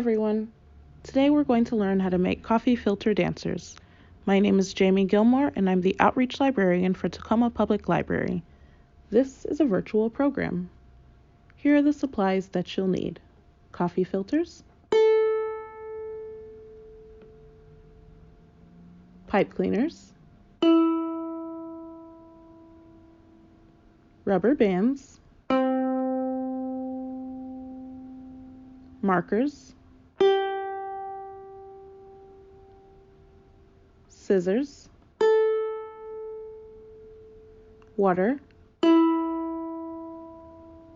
everyone. Today we're going to learn how to make coffee filter dancers. My name is Jamie Gilmore and I'm the Outreach Librarian for Tacoma Public Library. This is a virtual program. Here are the supplies that you'll need. Coffee filters, pipe cleaners, rubber bands, markers, scissors, water,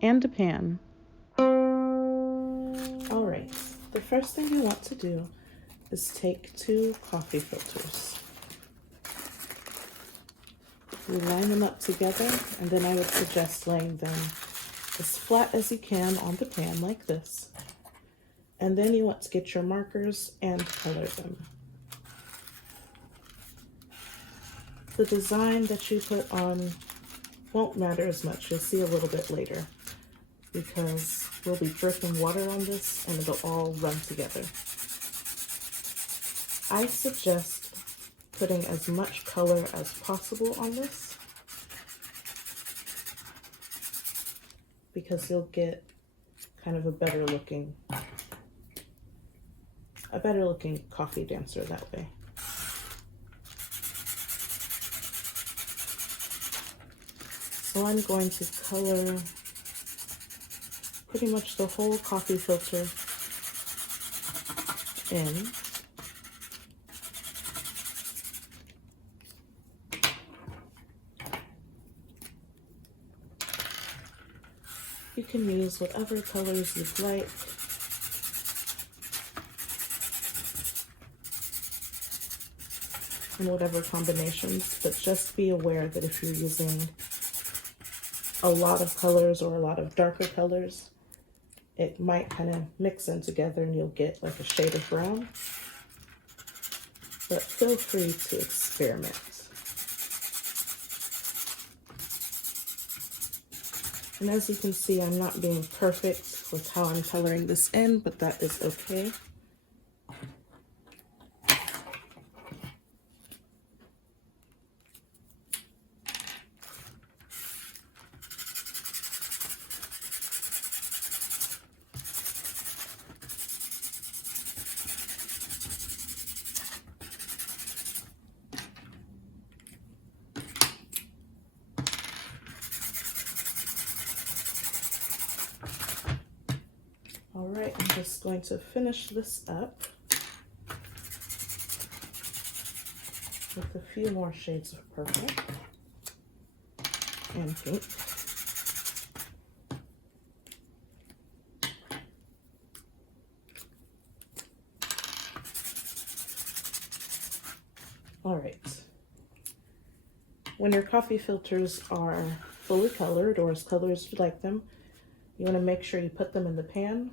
and a pan. Alright, the first thing you want to do is take 2 coffee filters. You line them up together, and then I would suggest laying them as flat as you can on the pan like this. And then you want to get your markers and color them. The design that you put on won't matter as much. You'll see a little bit later because we'll be dripping water on this and it'll all run together. I suggest putting as much color as possible on this because you'll get kind of a better looking coffee dancer that way. So I'm going to color pretty much the whole coffee filter in. You can use whatever colors you'd like. And whatever combinations, but just be aware that if you're using a lot of colors or a lot of darker colors, it might kind of mix in together and you'll get like a shade of brown. But feel free to experiment. And as you can see, I'm not being perfect with how I'm coloring this in, but that is okay. All right, I'm just going to finish this up with a few more shades of purple and pink. All right. When your coffee filters are fully colored or as colored as you like them, you want to make sure you put them in the pan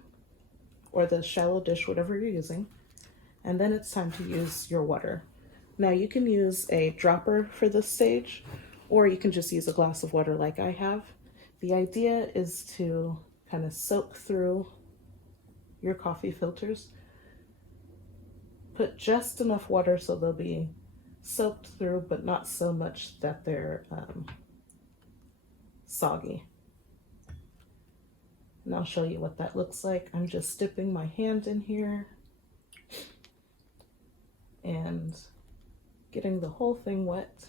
or the shallow dish, whatever you're using, and then it's time to use your water. Now you can use a dropper for this stage, or you can just use a glass of water like I have. The idea is to kind of soak through your coffee filters. Put just enough water so they'll be soaked through, but not so much that they're soggy. And I'll show you what that looks like. I'm just dipping my hand in here and getting the whole thing wet.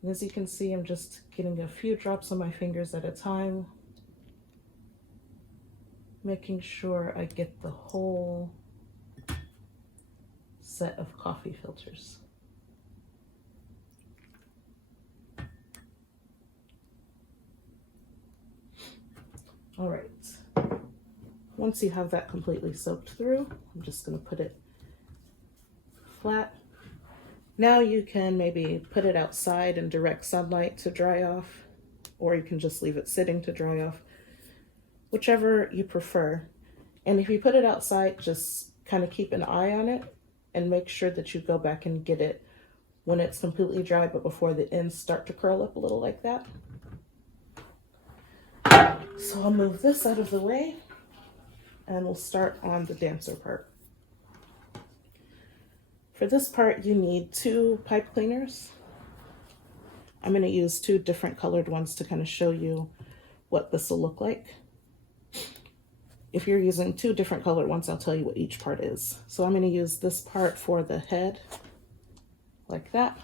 And as you can see, I'm just getting a few drops on my fingers at a time, making sure I get the whole set of coffee filters. All right, once you have that completely soaked through, I'm just going to put it flat. Now you can maybe put it outside in direct sunlight to dry off, or you can just leave it sitting to dry off, whichever you prefer. And if you put it outside, just kind of keep an eye on it and make sure that you go back and get it when it's completely dry, but before the ends start to curl up a little like that. So I'll move this out of the way and we'll start on the dancer part. For this part, you need 2 pipe cleaners. I'm going to use 2 different colored ones to kind of show you what this will look like. If you're using 2 different colored ones, I'll tell you what each part is. So I'm going to use this part for the head, like that.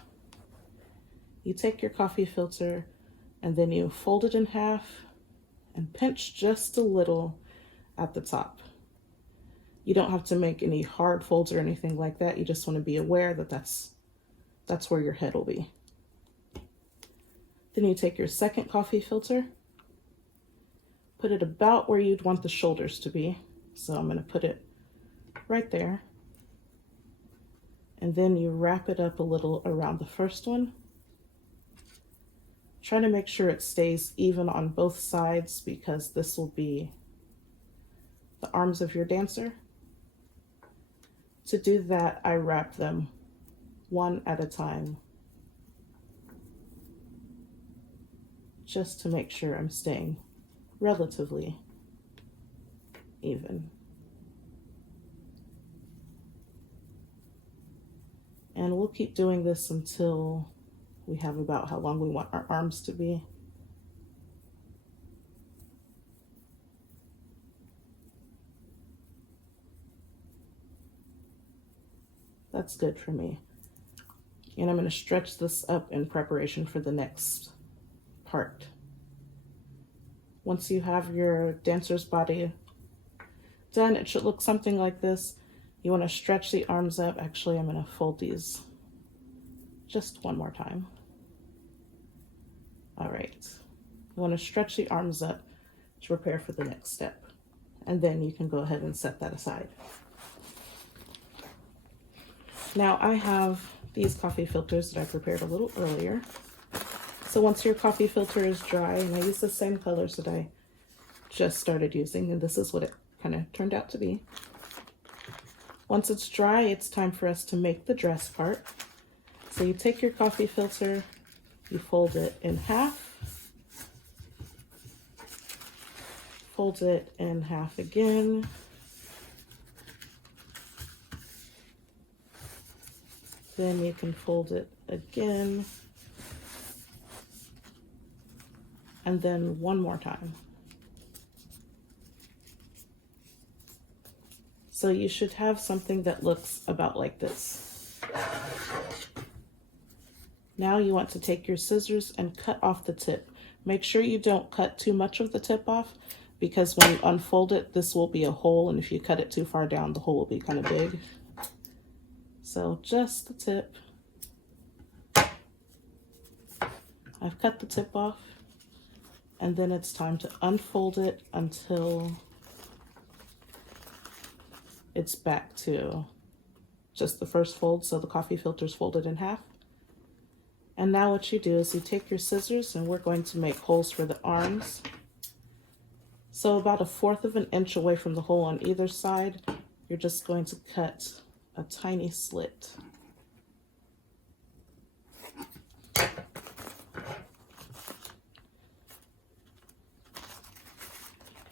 You take your coffee filter and then you fold it in half and pinch just a little at the top. You don't have to make any hard folds or anything like that. You just want to be aware that that's where your head will be. Then you take your second coffee filter, put it about where you'd want the shoulders to be. So I'm going to put it right there. And then you wrap it up a little around the first one. Try to make sure it stays even on both sides because this will be the arms of your dancer. To do that, I wrap them one at a time, just to make sure I'm staying relatively even. And we'll keep doing this until we have about how long we want our arms to be. That's good for me. And I'm going to stretch this up in preparation for the next part. Once you have your dancer's body done, it should look something like this. You want to stretch the arms up. Actually, I'm going to fold these just one more time. All right. You want to stretch the arms up to prepare for the next step. And then you can go ahead and set that aside. Now I have these coffee filters that I prepared a little earlier. So once your coffee filter is dry, and I use the same colors that I just started using, and this is what it kind of turned out to be. Once it's dry, it's time for us to make the dress part. So you take your coffee filter, you fold it in half, fold it in half again, then you can fold it again, and then one more time. So you should have something that looks about like this. Now you want to take your scissors and cut off the tip. Make sure you don't cut too much of the tip off, because when you unfold it, this will be a hole, and if you cut it too far down, the hole will be kind of big. So just the tip. I've cut the tip off, and then it's time to unfold it until it's back to just the first fold, so the coffee filter's folded in half. And now what you do is you take your scissors, and we're going to make holes for the arms. So about 1/4 of an inch away from the hole on either side, you're just going to cut a tiny slit.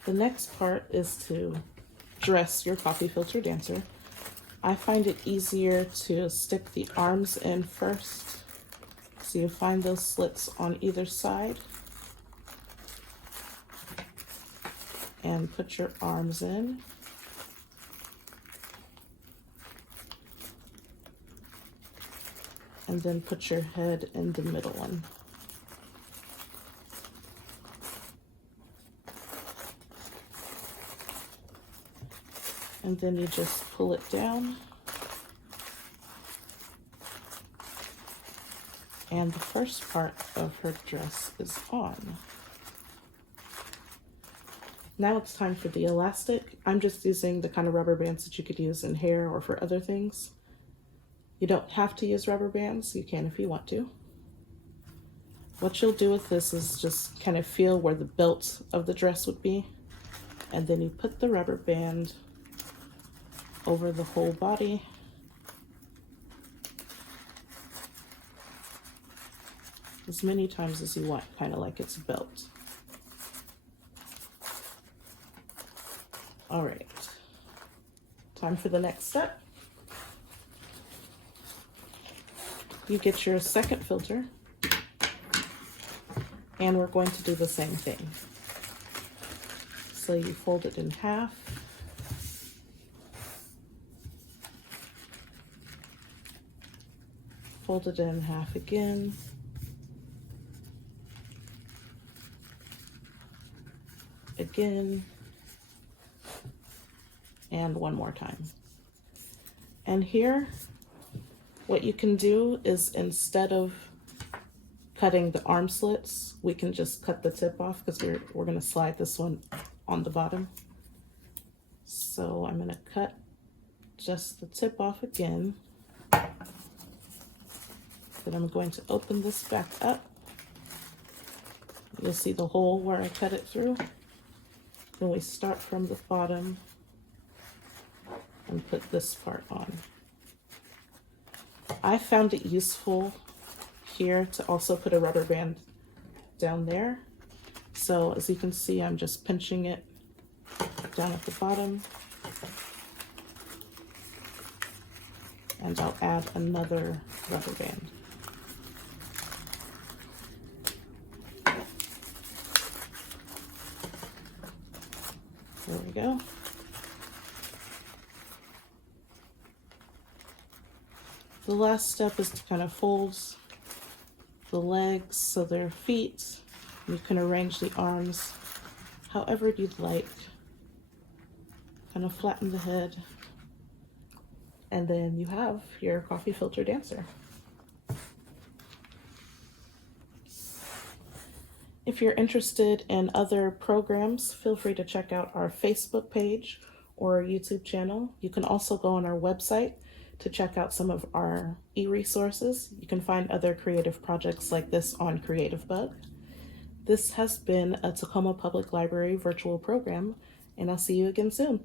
The next part is to dress your coffee filter dancer. I find it easier to stick the arms in first. So you find those slits on either side and put your arms in. And then put your head in the middle one. And then you just pull it down. And the first part of her dress is on. Now it's time for the elastic. I'm just using the kind of rubber bands that you could use in hair or for other things. You don't have to use rubber bands. You can if you want to. What you'll do with this is just kind of feel where the belt of the dress would be. And then you put the rubber band over the whole body. As many times as you want, kind of like it's a belt. All right, time for the next step. You get your second filter, and we're going to do the same thing. So you fold it in half. Fold it in half again. Again. And one more time. And here, what you can do is, instead of cutting the arm slits, we can just cut the tip off, because we're going to slide this one on the bottom. So I'm going to cut just the tip off again. Then I'm going to open this back up. You'll see the hole where I cut it through. Then we start from the bottom and put this part on. I found it useful here to also put a rubber band down there. So as you can see, I'm just pinching it down at the bottom. And I'll add another rubber band. There we go. The last step is to kind of fold the legs so they're feet. You can arrange the arms however you'd like. Kind of flatten the head. And then you have your coffee filter dancer. If you're interested in other programs, feel free to check out our Facebook page or our YouTube channel. You can also go on our website to check out some of our e-resources. You can find other creative projects like this on CreativeBug. This has been a Tacoma Public Library virtual program, and I'll see you again soon.